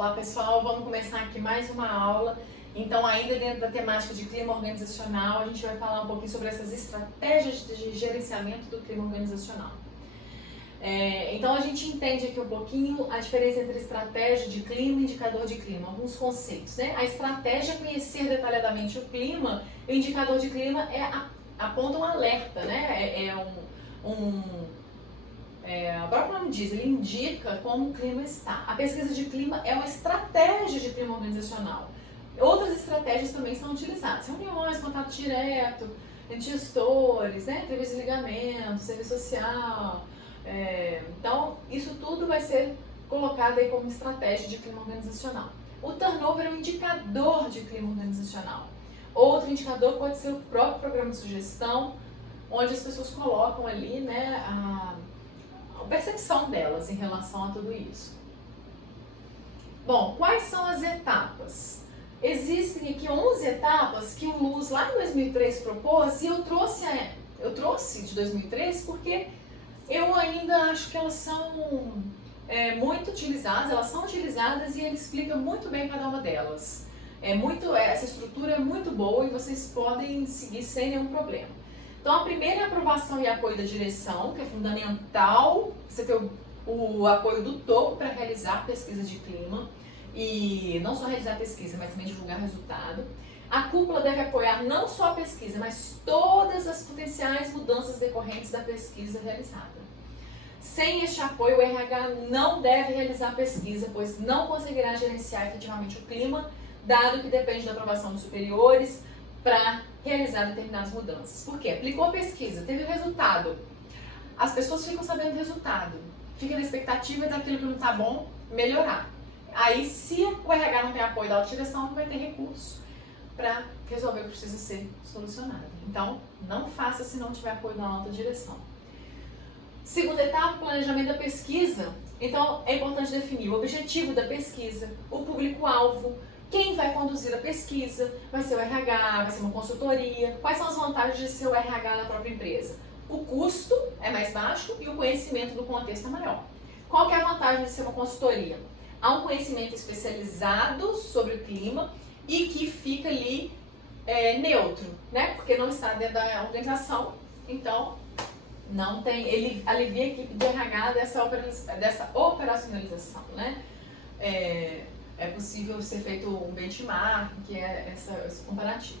Olá pessoal, vamos começar aqui mais uma aula. Então, ainda dentro da temática de clima organizacional, a gente vai falar um pouquinho sobre essas estratégias de gerenciamento do clima organizacional. Então, a gente entende aqui um pouquinho a diferença entre estratégia de clima e indicador de clima, alguns conceitos, né? A estratégia é conhecer detalhadamente o clima, e o indicador de clima aponta um alerta, né? O próprio nome diz, ele indica como o clima está. A pesquisa de clima é uma estratégia de clima organizacional. Outras estratégias também são utilizadas. Reuniões, contato direto, entre gestores, né? Entrevista de ligamento, serviço social. Então, isso tudo vai ser colocado aí como estratégia de clima organizacional. O turnover é um indicador de clima organizacional. Outro indicador pode ser o próprio programa de sugestão, onde as pessoas colocam ali, né, a percepção delas em relação a tudo isso. Bom, quais são as etapas? Existem aqui 11 etapas que o Luz lá em 2003 propôs, e eu trouxe de 2003 porque eu ainda acho que elas são muito utilizadas, e ele explica muito bem cada uma delas. Essa estrutura é muito boa e vocês podem seguir sem nenhum problema. Então, a primeira é a aprovação e apoio da direção, que é fundamental você ter o apoio do topo para realizar pesquisa de clima, e não só realizar pesquisa, mas também divulgar resultado. A cúpula deve apoiar não só a pesquisa, mas todas as potenciais mudanças decorrentes da pesquisa realizada. Sem este apoio, o RH não deve realizar pesquisa, pois não conseguirá gerenciar efetivamente o clima, dado que depende da aprovação dos superiores para realizar determinadas mudanças. Por quê? Aplicou a pesquisa, teve o resultado. As pessoas ficam sabendo do resultado, fica na expectativa daquilo que não está bom, melhorar. Aí, se o RH não tem apoio da alta direção, não vai ter recurso para resolver o que precisa ser solucionado. Então, não faça se não tiver apoio da alta direção. Segunda etapa, planejamento da pesquisa. Então, é importante definir o objetivo da pesquisa, o público-alvo, quem vai conduzir a pesquisa, vai ser o RH, vai ser uma consultoria. Quais são as vantagens de ser o RH da própria empresa? O custo é mais baixo e o conhecimento do contexto é maior. Qual que é a vantagem de ser uma consultoria? Há um conhecimento especializado sobre o clima e que fica ali neutro, né? Porque não está dentro da organização, então não tem, ele alivia a equipe de RH dessa operacionalização, né? É possível ser feito um benchmark, que é esse comparativo.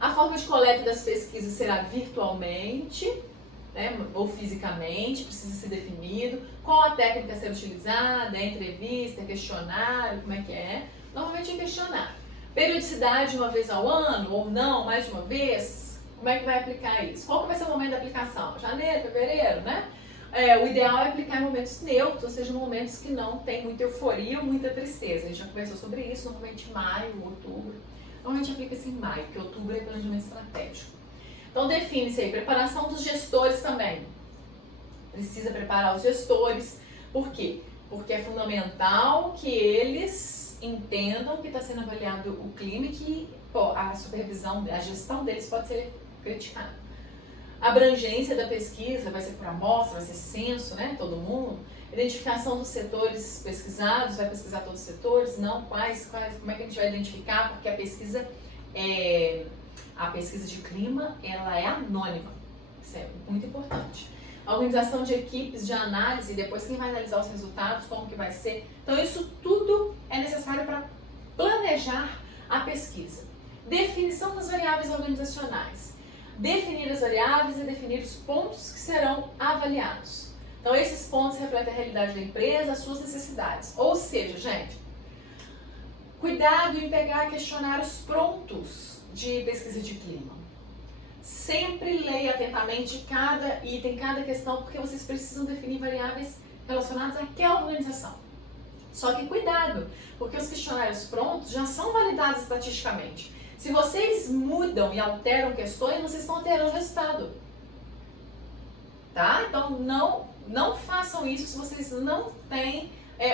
A forma de coleta das pesquisas será virtualmente, né, ou fisicamente, precisa ser definido. Qual a técnica a ser utilizada? É entrevista, é questionário, como é que é? Normalmente é questionário. Periodicidade uma vez ao ano, ou não, mais de uma vez? Como é que vai aplicar isso? Qual que vai ser o momento da aplicação? Janeiro, fevereiro, né? O ideal é aplicar em momentos neutros, ou seja, momentos que não tem muita euforia ou muita tristeza. A gente já conversou sobre isso, normalmente maio, outubro. Normalmente aplica-se em maio, porque outubro é planejamento estratégico. Então define-se aí, preparação dos gestores também. Precisa preparar os gestores. Por quê? Porque é fundamental que eles entendam que está sendo avaliado o clima e que a supervisão, a gestão deles pode ser criticada. A abrangência da pesquisa vai ser por amostra, vai ser censo, né? Todo mundo. Identificação dos setores pesquisados, vai pesquisar todos os setores? Não, quais, como é que a gente vai identificar? Porque a pesquisa de clima, ela é anônima. Isso é muito importante. A organização de equipes de análise, depois quem vai analisar os resultados, como que vai ser. Então, isso tudo é necessário para planejar a pesquisa. Definição das variáveis organizacionais. Definir as variáveis e definir os pontos que serão avaliados. Então, esses pontos refletem a realidade da empresa, as suas necessidades. Ou seja, gente, cuidado em pegar questionários prontos de pesquisa de clima. Sempre leia atentamente cada item, cada questão, porque vocês precisam definir variáveis relacionadas àquela organização. Só que cuidado, porque os questionários prontos já são validados estatisticamente. Se vocês mudam e alteram questões, vocês estão alterando o resultado. Tá? Então, não façam isso se vocês não têm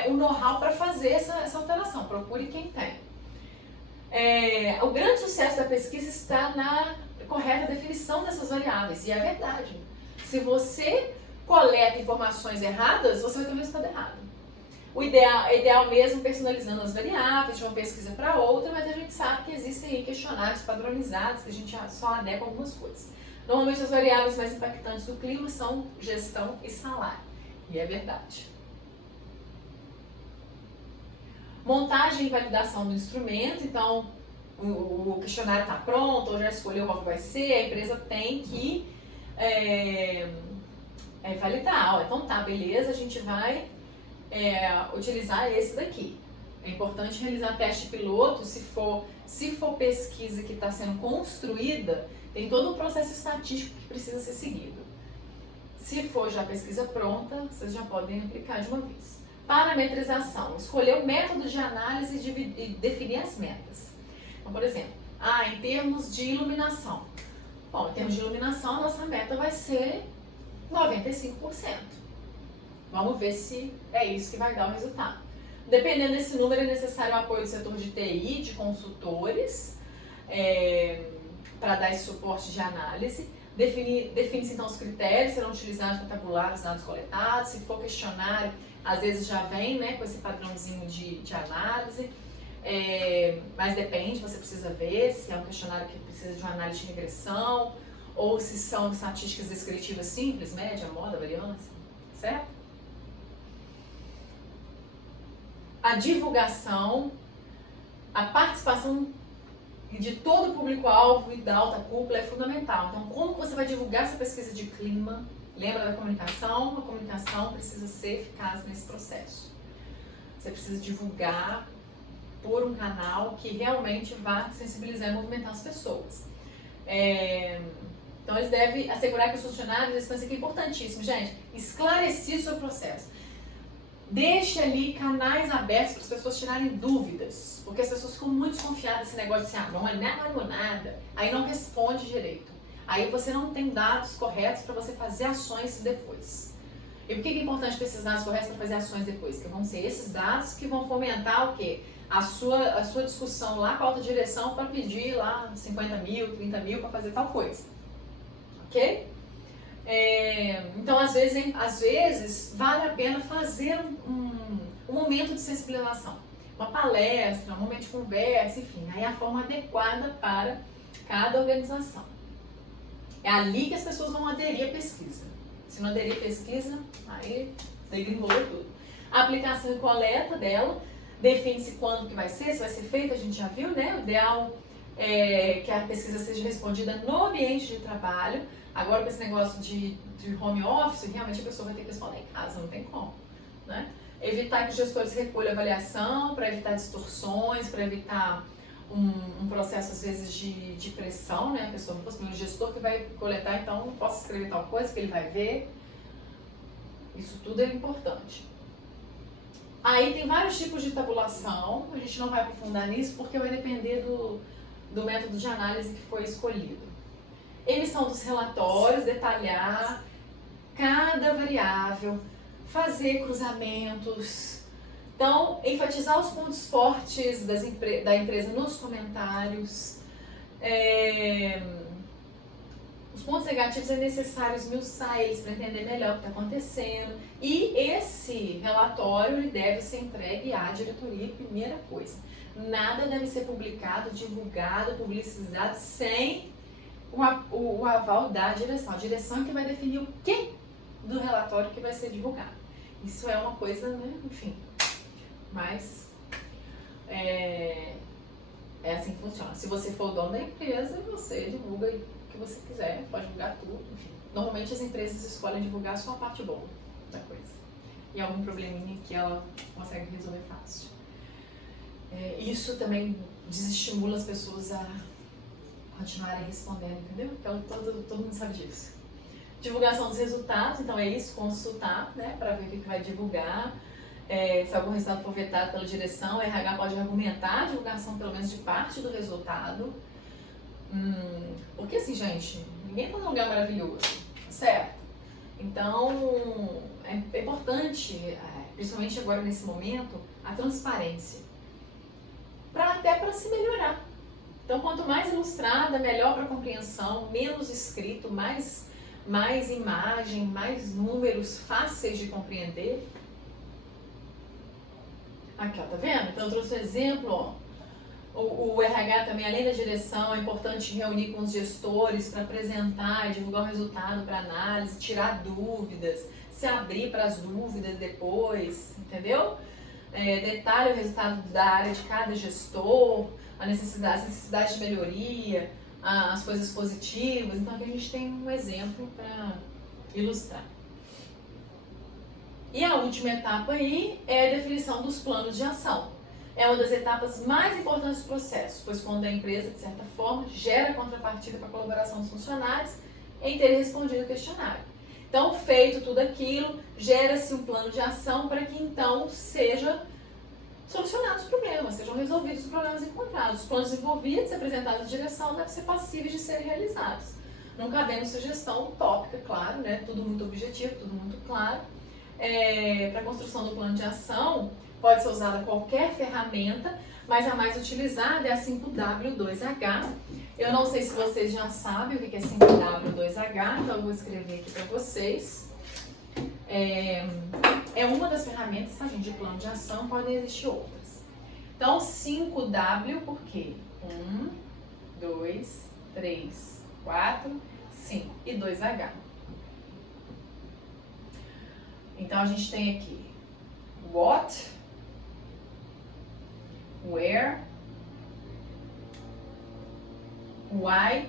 o know-how para fazer essa alteração. Procure quem tem. O grande sucesso da pesquisa está na correta definição dessas variáveis. E é verdade. Se você coleta informações erradas, você vai ter um resultado errado. É ideal mesmo personalizando as variáveis de uma pesquisa para outra, mas a gente sabe que existem aí questionários padronizados que a gente só adequa algumas coisas. Normalmente as variáveis mais impactantes do clima são gestão e salário. E é verdade. Montagem e validação do instrumento. Então, o questionário está pronto, ou já escolheu qual vai ser, a empresa tem que validar. Então tá, beleza, a gente vai utilizar esse daqui. É importante realizar teste piloto se for pesquisa que está sendo construída, tem todo um processo estatístico que precisa ser seguido. Se for já pesquisa pronta, vocês já podem aplicar de uma vez. Parametrização, escolher o método de análise e definir as metas. Então, por exemplo, em termos de iluminação. Bom, em termos de iluminação, a nossa meta vai ser 95%. Vamos ver se é isso que vai dar o resultado. Dependendo desse número, é necessário o apoio do setor de TI, de consultores, para dar esse suporte de análise. Define-se então os critérios, serão utilizados para tabular os dados coletados. Se for questionário, às vezes já vem com esse padrãozinho de análise. Mas depende, você precisa ver se é um questionário que precisa de uma análise de regressão ou se são estatísticas descritivas simples, média, moda, variância, certo? A divulgação, a participação de todo o público-alvo e da alta cúpula é fundamental. Então, como que você vai divulgar essa pesquisa de clima? Lembra da comunicação? A comunicação precisa ser eficaz nesse processo. Você precisa divulgar por um canal que realmente vá sensibilizar e movimentar as pessoas. Então, eles devem assegurar que os funcionários estão aqui, importantíssimo, gente, esclarecer o seu processo. Deixe ali canais abertos para as pessoas tirarem dúvidas, porque as pessoas ficam muito desconfiadas desse negócio de não é nada, aí não responde direito. Aí você não tem dados corretos para você fazer ações depois. E por que é importante ter esses dados corretos para fazer ações depois? Porque vão ser esses dados que vão fomentar o quê? A sua discussão lá com a alta direção para pedir lá 50 mil, 30 mil para fazer tal coisa. Ok? Então, às vezes, vale a pena fazer um momento de sensibilização. Uma palestra, um momento de conversa, enfim. Aí é a forma adequada para cada organização. É ali que as pessoas vão aderir à pesquisa. Se não aderir à pesquisa, aí degringolou tudo. A aplicação e coleta dela, define-se quando que vai ser, se vai ser feita, a gente já viu, né? O ideal é que a pesquisa seja respondida no ambiente de trabalho. Agora, com esse negócio de home office, realmente a pessoa vai ter que responder em casa, não tem como, né? Evitar que os gestores recolham avaliação, para evitar distorções, para evitar um processo, às vezes, de pressão, né? A pessoa não pode, o gestor que vai coletar, então não posso escrever tal coisa que ele vai ver. Isso tudo é importante. Aí tem vários tipos de tabulação, a gente não vai aprofundar nisso porque vai depender do método de análise que foi escolhido. Emissão dos relatórios, detalhar cada variável, fazer cruzamentos. Então, enfatizar os pontos fortes da empresa nos comentários. Os pontos negativos é necessário esmiuçar eles para entender melhor o que está acontecendo. E esse relatório ele deve ser entregue à diretoria, primeira coisa. Nada deve ser publicado, divulgado, publicizado sem o aval da direção. A direção é que vai definir o que do relatório que vai ser divulgado. Isso é uma coisa, né, enfim, mas é assim que funciona. Se você for o dono da empresa, você divulga o que você quiser, pode divulgar tudo, enfim. Normalmente as empresas escolhem divulgar só a parte boa da coisa. E algum probleminha que ela consegue resolver fácil. Isso também desestimula as pessoas a continuarem respondendo, entendeu? Então todo mundo sabe disso. Divulgação dos resultados, então é isso, consultar, né, para ver o que vai divulgar. Se algum resultado for vetado pela direção, o RH pode argumentar a divulgação pelo menos de parte do resultado. Porque assim, gente, ninguém está num lugar maravilhoso, certo? Então, é importante, principalmente agora nesse momento, a transparência. Até para se melhorar. Então, quanto mais ilustrada, melhor para a compreensão, menos escrito, mais imagem, mais números fáceis de compreender. Aqui, ó, tá vendo? Então eu trouxe um exemplo, ó. O RH também, além da direção, é importante reunir com os gestores para apresentar e divulgar o resultado para análise, tirar dúvidas, se abrir para as dúvidas depois, entendeu? Detalhe o resultado da área de cada gestor, as necessidades de melhoria, as coisas positivas. Então aqui a gente tem um exemplo para ilustrar. E a última etapa aí é a definição dos planos de ação. É uma das etapas mais importantes do processo, pois quando a empresa, de certa forma, gera contrapartida para a colaboração dos funcionários em terem respondido o questionário. Então, feito tudo aquilo, gera-se um plano de ação para que então seja solucionados os problemas, sejam resolvidos os problemas encontrados. Os planos envolvidos e apresentados à direção devem ser passíveis de serem realizados. Não cabendo sugestão utópica, claro, né? Tudo muito objetivo, tudo muito claro. Para a construção do plano de ação, pode ser usada qualquer ferramenta, mas a mais utilizada é a 5W2H. Eu não sei se vocês já sabem o que é 5W2H, então eu vou escrever aqui para vocês. É uma das ferramentas, tá, gente, de plano de ação, podem existir outras. Então, 5W, por quê? 1, 2, 3, 4, 5 e 2H. Então, a gente tem aqui what, where, why,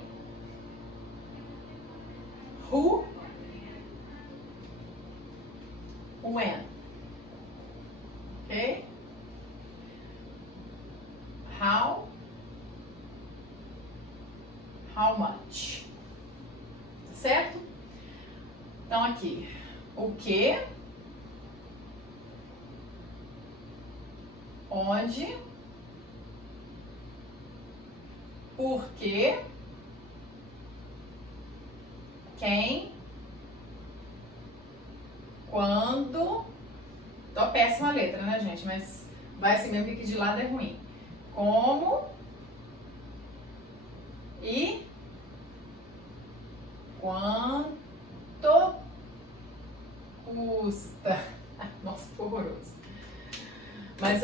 who, when. Ok? How much. Certo? Então aqui, o que, onde, por quê, quem, quando. Tô péssima a letra, né, gente? Mas vai assim mesmo, que aqui de lado é ruim. Como e quanto custa. Nossa, foi horroroso. Mas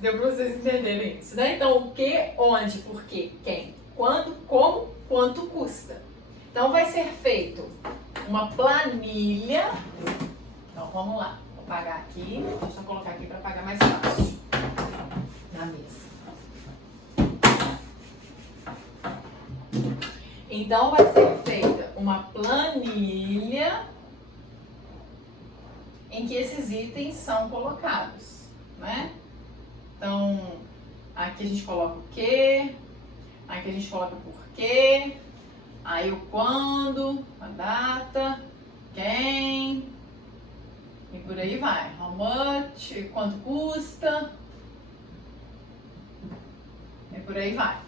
deu pra vocês entenderem isso, né? Então, o que, onde, por quê, quem, quando, como, quanto custa. Então, vai ser feito uma planilha. Então, vamos lá. Vou apagar aqui. Deixa eu só colocar aqui para apagar mais fácil na mesa. Então, vai ser feita uma planilha em que esses itens são colocados, né? Então, aqui a gente coloca o que, aqui a gente coloca o porquê, aí o quando, a data, quem, e por aí vai. How much, quanto custa, e por aí vai,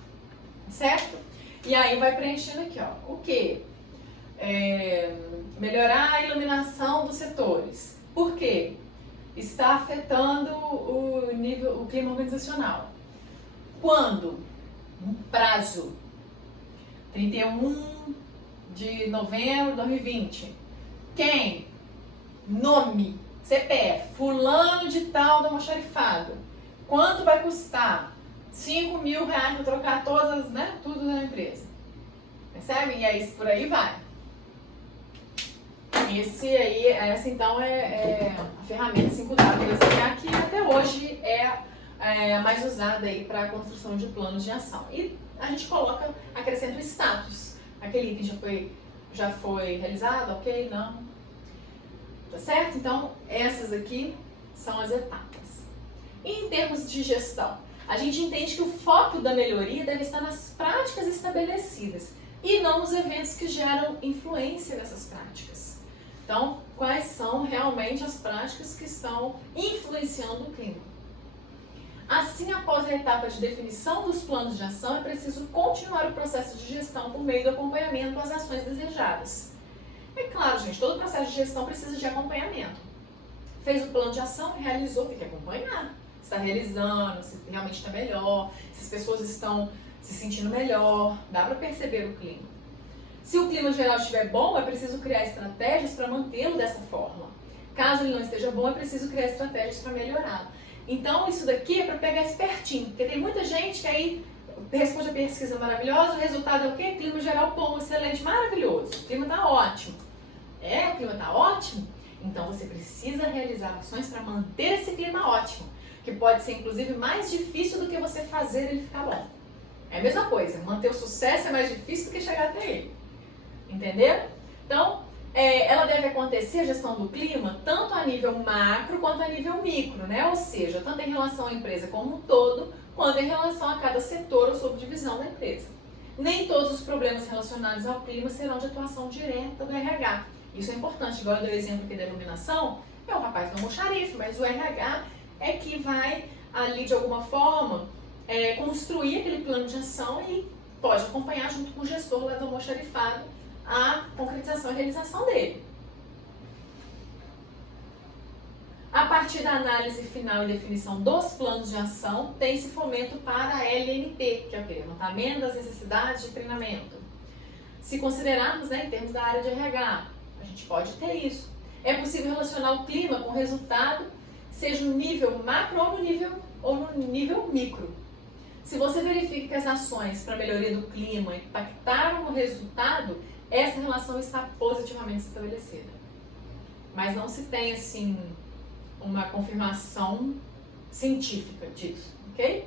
certo? E aí vai preenchendo aqui, ó, o que? Melhorar a iluminação dos setores. Por quê? Está afetando o clima organizacional. Quando? Um prazo. 31 de novembro de 2020. Quem? Nome. CPF. Fulano de tal do almoxarifado. Quanto vai custar? 5 mil reais para trocar todas, né? Tudo da empresa. Percebe? E aí por aí vai. Essa então é a ferramenta 5W2H, que até hoje é a mais usada aí para a construção de planos de ação. E a gente acrescenta o status. Aquele item já foi realizado, ok? Não. Tá certo? Então, essas aqui são as etapas. E em termos de gestão, a gente entende que o foco da melhoria deve estar nas práticas estabelecidas e não nos eventos que geram influência dessas práticas. Então, quais são realmente as práticas que estão influenciando o clima? Assim, após a etapa de definição dos planos de ação, é preciso continuar o processo de gestão por meio do acompanhamento às ações desejadas. É claro, gente, todo processo de gestão precisa de acompanhamento. Fez o plano de ação, realizou, tem que acompanhar. Se está realizando, se realmente está melhor, se as pessoas estão se sentindo melhor, dá para perceber o clima. Se o clima geral estiver bom, é preciso criar estratégias para mantê-lo dessa forma. Caso ele não esteja bom, é preciso criar estratégias para melhorá-lo. Então, isso daqui é para pegar espertinho, porque tem muita gente que aí responde a pesquisa maravilhosa, o resultado é o quê? Clima geral bom, excelente, maravilhoso. O clima está ótimo. O clima está ótimo? Então, você precisa realizar ações para manter esse clima ótimo, que pode ser, inclusive, mais difícil do que você fazer ele ficar bom. É a mesma coisa, manter o sucesso é mais difícil do que chegar até ele. Entendeu? Então, ela deve acontecer, a gestão do clima, tanto a nível macro quanto a nível micro, né? Ou seja, tanto em relação à empresa como um todo, quanto em relação a cada setor ou subdivisão da empresa. Nem todos os problemas relacionados ao clima serão de atuação direta do RH. Isso é importante, igual eu dei o exemplo aqui da iluminação, é o rapaz do almoxarife, mas o RH é que vai ali de alguma forma construir aquele plano de ação e pode acompanhar junto com o gestor lá do almoxarifado a concretização e realização dele. A partir da análise final e definição dos planos de ação, tem-se fomento para a LNT, que é o quê? Levantamento das necessidades de treinamento. Se considerarmos, em termos da área de RH, a gente pode ter isso. É possível relacionar o clima com o resultado, seja no nível macro ou no nível micro. Se você verifica que as ações para a melhoria do clima impactaram no resultado, essa relação está positivamente estabelecida. Mas não se tem, assim, uma confirmação científica disso, ok?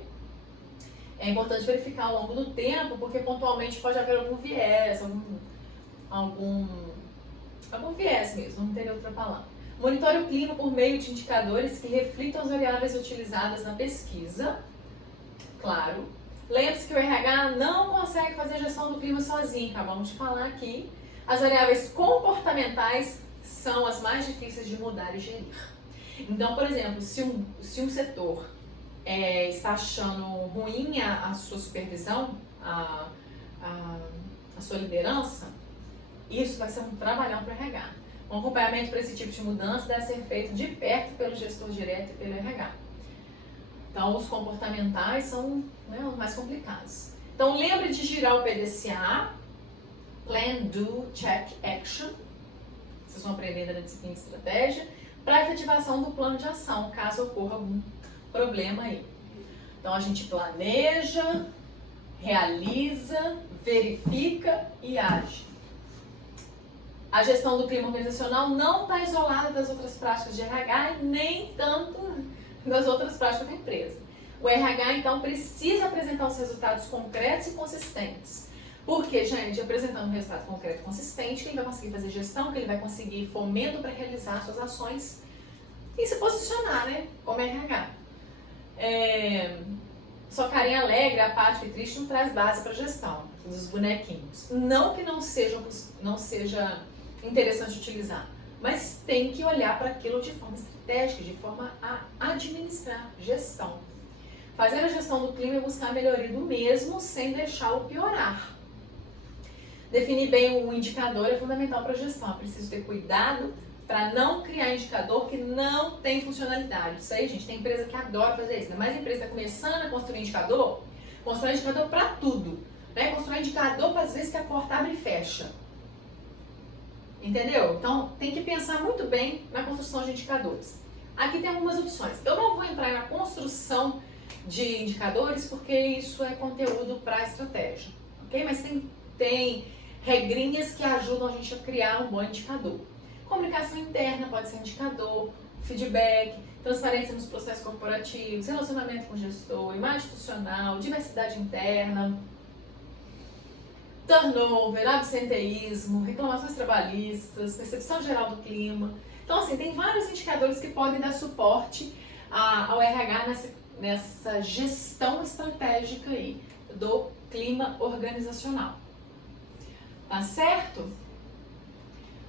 É importante verificar ao longo do tempo, porque pontualmente pode haver algum viés, algum viés mesmo, não teria outra palavra. Monitore o clima por meio de indicadores que reflitam as variáveis utilizadas na pesquisa. Claro. Lembre-se que o RH não consegue fazer a gestão do clima sozinho, acabamos de falar aqui. As variáveis comportamentais são as mais difíceis de mudar e gerir. Então, por exemplo, se um setor está achando ruim a sua supervisão, a sua liderança, isso vai ser um trabalhão para o RH. Um acompanhamento para esse tipo de mudança deve ser feito de perto pelo gestor direto e pelo RH. Então, os comportamentais são os mais complicados. Então, lembre de girar o PDCA, Plan, Do, Check, Action. Vocês vão aprender na disciplina de estratégia, para a efetivação do plano de ação, caso ocorra algum problema aí. Então, a gente planeja, realiza, verifica e age. A gestão do clima organizacional não está isolada das outras práticas de RH e nem tanto das outras práticas da empresa. O RH, então, precisa apresentar os resultados concretos e consistentes. Porque, gente, apresentando um resultado concreto e consistente, que ele vai conseguir fazer gestão, que ele vai conseguir fomento para realizar suas ações e se posicionar, como RH. Só carinha alegre, apática e triste não traz base para gestão dos bonequinhos. Não que não seja interessante utilizar, mas tem que olhar para aquilo de forma estratégica, de forma a administrar, gestão. Fazer a gestão do clima e buscar a melhoria do mesmo sem deixá-lo piorar. Definir bem o indicador é fundamental para a gestão. É preciso ter cuidado para não criar indicador que não tem funcionalidade. Isso aí, gente, tem empresa que adora fazer isso. Mas a empresa está começando a construir indicador, constrói indicador para tudo. Constrói indicador para as vezes que a porta abre e fecha. Entendeu? Então, tem que pensar muito bem na construção de indicadores. Aqui tem algumas opções. Eu não vou entrar na construção de indicadores porque isso é conteúdo para estratégia, ok? Mas tem regrinhas que ajudam a gente a criar um bom indicador. Comunicação interna pode ser indicador, feedback, transparência nos processos corporativos, relacionamento com o gestor, imagem institucional, diversidade interna, turnover, absenteísmo, reclamações trabalhistas, percepção geral do clima. Então, assim, tem vários indicadores que podem dar suporte ao RH nessa gestão estratégica aí do clima organizacional. Tá certo?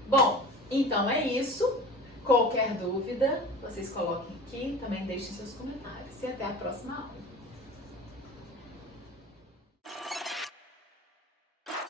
Bom, então é isso. Qualquer dúvida, vocês coloquem aqui, também deixem seus comentários. E até a próxima aula.